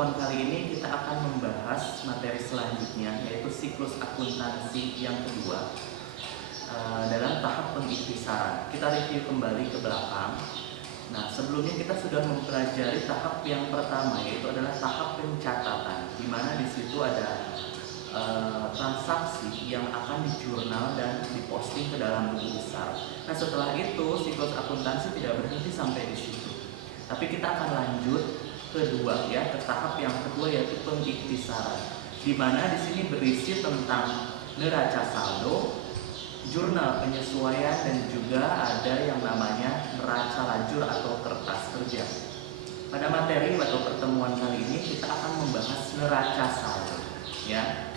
pertemuan kali ini kita akan membahas materi selanjutnya, yaitu siklus akuntansi yang kedua dalam tahap pengikhtisaran. Kita review kembali ke belakang. Nah, sebelumnya kita sudah mempelajari tahap yang pertama, yaitu adalah tahap pencatatan, di mana di situ ada transaksi yang akan dijurnal dan diposting ke dalam buku besar. Nah, setelah itu siklus akuntansi tidak berhenti sampai di situ, tapi kita akan lanjut kedua, ya, ke tahap yang kedua, yaitu pengikhtisaran, di mana di sini berisi tentang neraca saldo, jurnal penyesuaian, dan juga ada yang namanya neraca lajur atau kertas kerja. Pada materi atau pertemuan kali ini kita akan membahas neraca saldo, ya.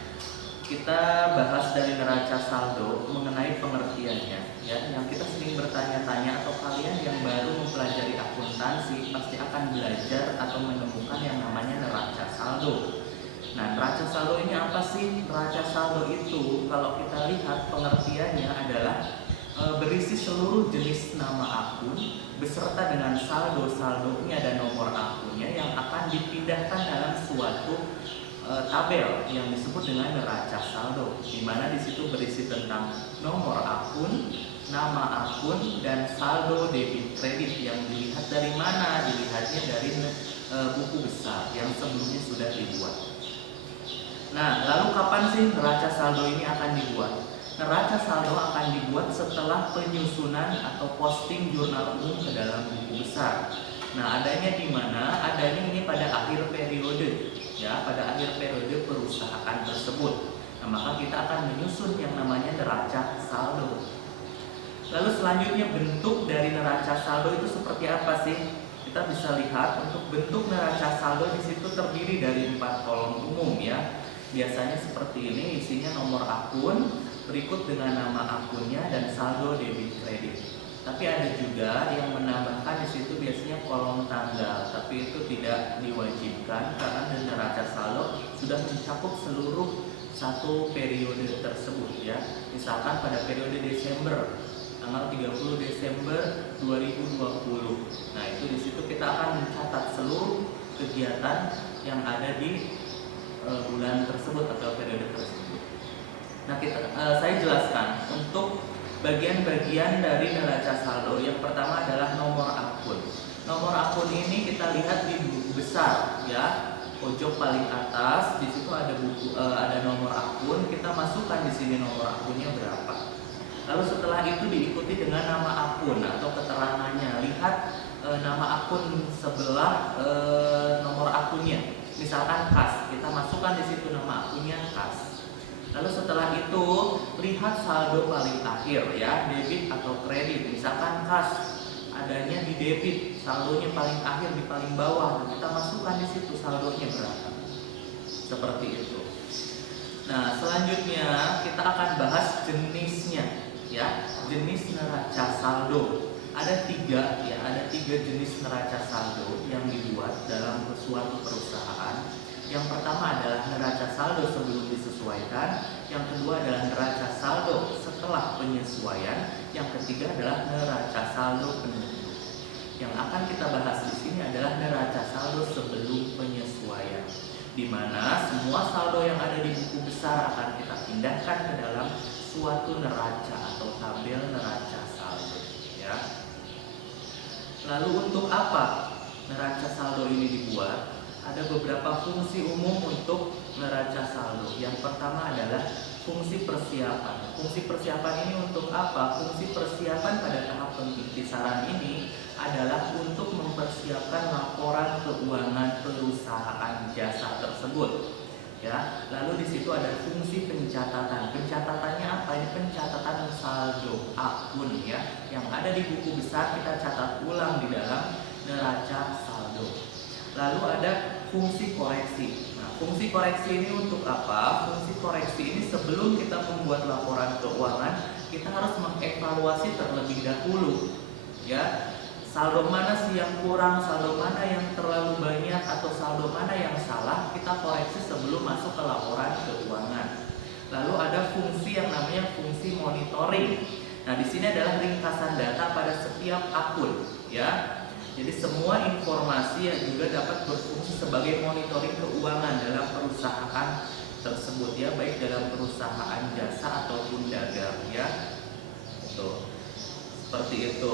Kita bahas dari neraca saldo mengenai pengertiannya, ya. Yang kita sering bertanya-tanya, atau kalian yang baru mempelajari akuntansi pasti akan belajar atau menemukan yang namanya neraca saldo. Nah, neraca saldo ini apa sih? Neraca saldo itu kalau kita lihat pengertiannya adalah berisi seluruh jenis nama akun beserta dengan saldo-saldonya dan nomor akunnya yang akan dipindahkan dalam suatu tabel yang disebut dengan neraca saldo, di mana di situ berisi tentang nomor akun, nama akun, dan saldo debit kredit yang dilihat dari mana? Dilihatnya dari buku besar yang sebelumnya sudah dibuat. Nah, lalu kapan sih neraca saldo ini akan dibuat? Neraca saldo akan dibuat setelah penyusunan atau posting jurnal umum ke dalam buku besar. Nah, adanya di mana? Adanya ini pada akhir periode, ya, pada akhir periode perusahaan tersebut. Nah, maka kita akan menyusun yang namanya neraca saldo. Lalu selanjutnya bentuk dari neraca saldo itu seperti apa sih? Kita bisa lihat untuk bentuk neraca saldo di situ terdiri dari 4 kolom umum, ya. Biasanya seperti ini, isinya nomor akun, berikut dengan nama akunnya dan saldo debit kredit. Tapi ada juga yang menambahkan di situ biasanya kolom tanggal, tapi itu tidak diwajibkan karena neraca saldo sudah mencakup seluruh satu periode tersebut, ya. Misalkan pada periode Desember, tanggal 30 Desember 2020. Nah, itu di situ kita akan mencatat seluruh kegiatan yang ada di bulan tersebut atau periode tersebut. Nah, saya jelaskan untuk bagian-bagian dari neraca saldo. Yang pertama adalah nomor akun. Nomor akun ini kita lihat di buku besar, ya, pojok paling atas. Di situ ada nomor akun. Kita masukkan di sini nomor akunnya berapa. Lalu setelah itu diikuti dengan nama akun atau keterangannya. Lihat nama akun sebelah nomor akunnya. Misalkan kas, kita masukkan di situ nama akunnya kas. Lalu setelah itu lihat saldo paling akhir, ya, debit atau kredit. Misalkan kas adanya di debit, saldonya paling akhir di paling bawah. Nah, kita masukkan di situ saldonya berapa. Seperti itu. Nah, selanjutnya kita akan bahas jenisnya, ya, jenis neraca saldo. Ada tiga jenis neraca saldo yang dibuat dalam suatu perusahaan. Yang pertama adalah neraca saldo sebelum disesuaikan, yang kedua adalah neraca saldo setelah penyesuaian, yang ketiga adalah neraca saldo penutup. Yang akan kita bahas di sini adalah neraca saldo sebelum penyesuaian, di mana semua saldo yang ada di buku besar akan kita pindahkan ke dalam suatu neraca atau tabel neraca saldo, ya. Lalu untuk apa neraca saldo ini dibuat? Ada beberapa fungsi umum untuk neraca saldo. Yang pertama adalah fungsi persiapan. Fungsi persiapan ini untuk apa? Fungsi persiapan pada tahap pengikhtisaran ini adalah untuk mempersiapkan laporan keuangan perusahaan jasa tersebut, ya. Lalu di situ ada fungsi pencatatan. Pencatatannya apa? Ini pencatatan saldo akun, ya, yang ada di buku besar kita catat ulang di dalam neraca saldo. Lalu ada fungsi koreksi. Nah, fungsi koreksi ini untuk apa? Fungsi koreksi ini sebelum kita membuat laporan keuangan, kita harus mengevaluasi terlebih dahulu, ya. Saldo mana sih yang kurang, saldo mana yang terlalu banyak, atau saldo mana yang salah, kita koreksi sebelum masuk ke laporan keuangan. Lalu ada fungsi yang namanya fungsi monitoring. Nah, di sini adalah ringkasan data pada setiap akun, ya. Jadi semua informasi yang juga dapat berfungsi sebagai monitoring keuangan dalam perusahaan tersebut ya, baik dalam perusahaan jasa ataupun dagang ya. Itu. Seperti itu.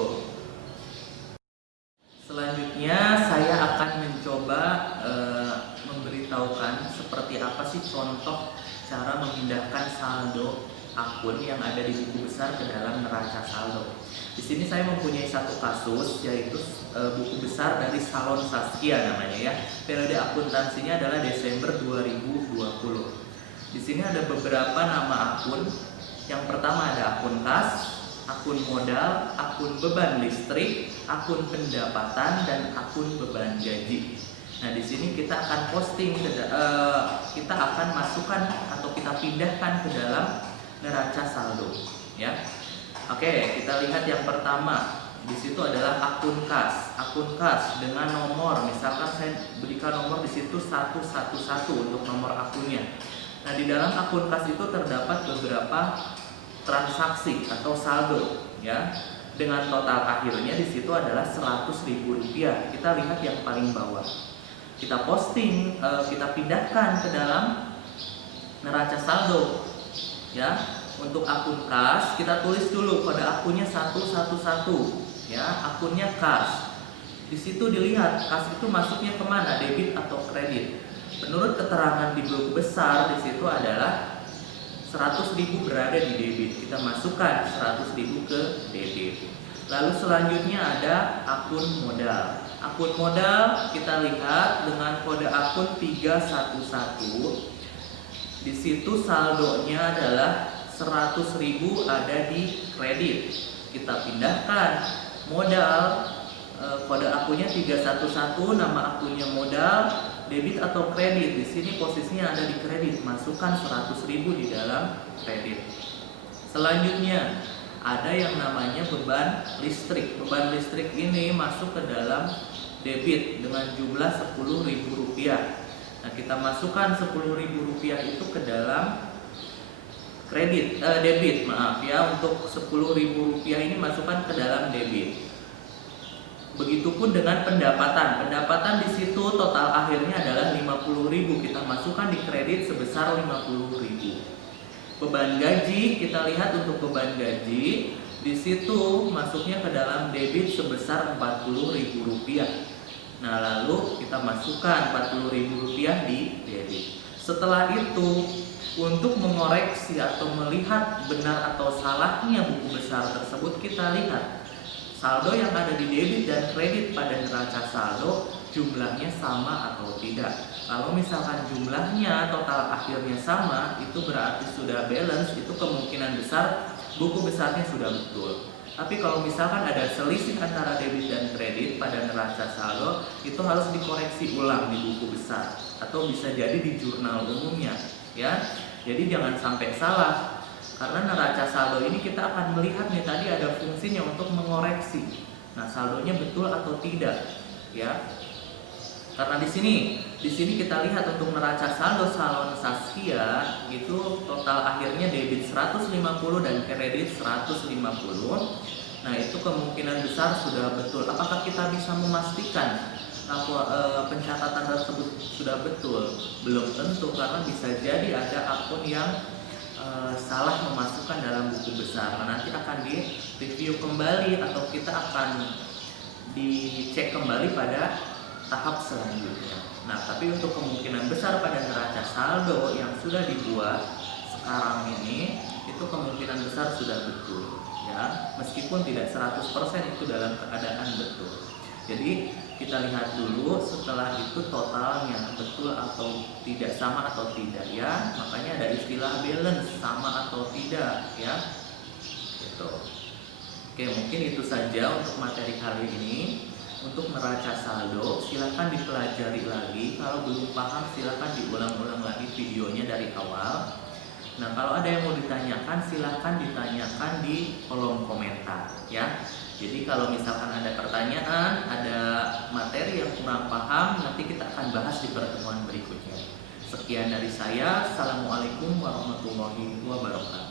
Selanjutnya saya akan mencoba memberitahukan seperti apa sih contoh cara memindahkan saldo akun yang ada di buku besar ke dalam neraca saldo. Di sini saya mempunyai satu kasus, yaitu buku besar dari Salon Saskia namanya ya. Periode akuntansinya adalah Desember 2020. Di sini ada beberapa nama akun. Yang pertama ada akun kas, akun modal, akun beban listrik, akun pendapatan, dan akun beban gaji. Nah, di sini kita akan posting, kita akan masukkan atau kita pindahkan ke dalam neraca saldo, ya. Oke, kita lihat yang pertama. Di situ adalah akun kas. Akun kas dengan nomor, misalkan saya berikan nomor di situ 111 untuk nomor akunnya. Nah, di dalam akun kas itu terdapat beberapa transaksi atau saldo, ya. Dengan total akhirnya di situ adalah Rp100.000. Kita lihat yang paling bawah. Kita posting, kita pindahkan ke dalam neraca saldo, ya. Untuk akun kas kita tulis dulu kode akunnya 111, ya, akunnya kas. Di situ dilihat kas itu masuknya kemana, debit atau kredit. Menurut keterangan di buku besar di situ adalah 100.000 berada di debit. Kita masukkan 100.000 ke debit. Lalu selanjutnya ada akun modal. Akun modal kita lihat dengan kode akun 311. Di situ saldonya adalah 100.000 ada di kredit. Kita pindahkan modal, kode akunnya 311, nama akunnya modal, debit atau kredit. Di sini posisinya ada di kredit, masukkan 100.000 di dalam kredit. Selanjutnya ada yang namanya beban listrik. Beban listrik ini masuk ke dalam debit dengan jumlah Rp10.000. Nah, kita masukkan Rp10.000 itu ke dalam debit, maaf ya, untuk Rp10.000 ini masukkan ke dalam debit. Begitupun dengan pendapatan. Pendapatan di situ total akhirnya adalah Rp50.000. Kita masukkan di kredit sebesar Rp50.000. Beban gaji, kita lihat untuk beban gaji di situ masuknya ke dalam debit sebesar Rp40.000. Nah, lalu kita masukkan Rp40.000 di debit. Setelah itu, untuk mengoreksi atau melihat benar atau salahnya buku besar tersebut, kita lihat saldo yang ada di debit dan kredit pada neraca saldo jumlahnya sama atau tidak. Kalau misalkan jumlahnya total akhirnya sama, itu berarti sudah balance, itu kemungkinan besar buku besarnya sudah betul. Tapi kalau misalkan ada selisih antara debit dan kredit pada neraca saldo, itu harus dikoreksi ulang di buku besar atau bisa jadi di jurnal umumnya, ya. Jadi jangan sampai salah, karena neraca saldo ini kita akan melihat nih, tadi ada fungsinya untuk mengoreksi. Nah, saldonya betul atau tidak, ya. Karena di sini kita lihat untuk neraca saldo Salon Saskia itu total akhirnya debit 150 dan kredit 150. Nah, itu kemungkinan besar sudah betul. Apakah kita bisa memastikan pencatatan tersebut sudah betul? Belum tentu, karena bisa jadi ada akun yang salah memasukkan dalam buku besar. Nah, nanti akan di-review kembali atau kita akan dicek kembali pada tahap selanjutnya. Nah, tapi untuk kemungkinan besar pada neraca saldo yang sudah dibuat sekarang ini, itu kemungkinan besar sudah betul, ya. Meskipun tidak 100% itu dalam keadaan betul. Jadi kita lihat dulu setelah itu totalnya betul atau tidak, sama atau tidak, ya. Makanya ada istilah balance, sama atau tidak, ya. Gitu. Oke, mungkin itu saja untuk materi kali ini. Untuk neraca saldo silahkan dipelajari lagi. Kalau belum paham silahkan diulang-ulang lagi videonya dari awal. Nah, kalau ada yang mau ditanyakan silahkan ditanyakan di kolom komentar, ya. Jadi kalau misalkan ada pertanyaan, ada materi yang kurang paham, nanti kita akan bahas di pertemuan berikutnya. Sekian dari saya. Assalamualaikum warahmatullahi wabarakatuh.